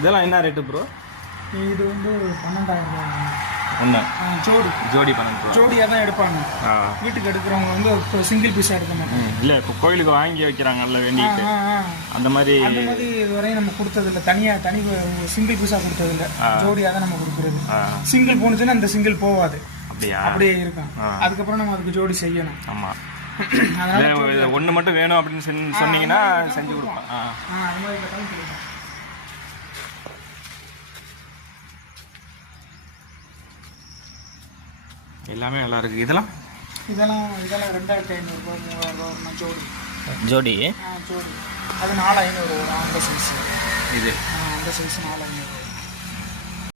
இதெல்லாம் என்ன rate bro இது வந்து பன்னெண்டாயிரம் ரூபாய் ஒன்று ஜோடி. ஜோடி பன்னெண்டு ஜோடியாக தான் எடுப்பாங்க. வீட்டுக்கு எடுக்கிறவங்க வந்து இப்போ சிங்கிள் பீஸாக எடுக்க மாட்டாங்க. இல்லை இப்போ கோயிலுக்கு வாங்கி வைக்கிறாங்கல்ல வேண்டிட்டு. அந்த மாதிரி அந்த மாதிரி இதுவரையும் நம்ம கொடுத்ததில்ல. தனியாக தனி சிங்கிள் பீஸாக கொடுத்ததில்ல. ஜோடியாக தான் நம்ம கொடுக்குறது. சிங்கிள் போனுச்சுன்னா அந்த சிங்கிள் போகாது அப்படியா? அப்படியே இருக்கும். அதுக்கப்புறம் நம்ம அதுக்கு ஜோடி செய்யணும். ஆமாம் ஒன்று மட்டும் வேணும் அப்படின்னு சொன்ன- சொன்னீங்கன்னா செஞ்சு ஆ. அது மாதிரி எல்லாமே நல்லா இருக்கு. இதெல்லாம்? இதெல்லாம் இதெல்லாம் ரெண்டாயிரத்தி ஐநூறுரூபா மூவாயிரரூபா ஒரு ஜோடி. ஜோடி? ஆ ஜோடி. அது நாலு ஐநூறு வரும். அந்த சைஸ் இது? ஆ அந்த சைஸ் நாலு ஐநூறு